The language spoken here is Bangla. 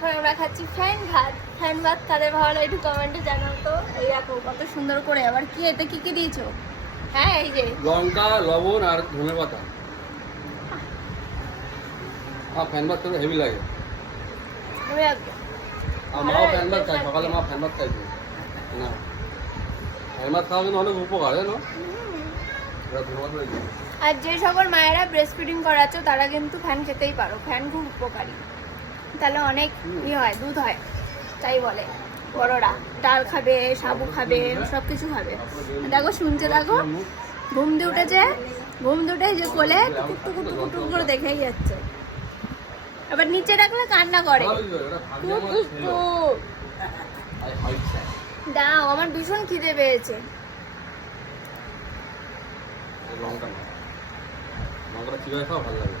এখন আমরা খাচ্ছি ফ্যান ভাত। ফ্যান ভাত তাদের ভালো একটু কমেন্টে জানাও তো। এই দেখো কত সুন্দর করে। আবার কি এটা কি কি দিয়েছো? হ্যাঁ এই যে লঙ্কা, লবণ আর ধনে পাতা। ফ্যান ভাত খেতে হেভি লাগে। ধরে রাখবো। আর মাও ফ্যান ভাত খায়, সকালে মা ফ্যান ভাত খাইছে না। ফ্যান ভাত খাওয়া কিন্তু অনেক উপকার, জানো? ধন্যবাদ রয়েছে। আর যে সকল মায়েরা ব্রেস্ট ফিডিং করাচ্ছ তারা কিন্তু ফ্যান খেতেই পারো। ফ্যান খুব উপকারী, তাহলে অনেক হয়, দুধ হয়, তাই বলে বড়রা। ডাল খাবে, সাবু খাবে, সব কিছু খাবে। দেখো শুনছে, দেখো ঘুম দিয়ে উঠেছে, ঘুম দিয়ে উঠে যে কোলে টুকুর টুকুর টুকুর টুকুর করে দেখেই যাচ্ছে। আবার নিচে রাখলে কান্না করে। দাও, আমার ভীষণ খিদে পেয়েছে। লঙ্কাটা কিভাবে খাওয়া ভালো লাগে।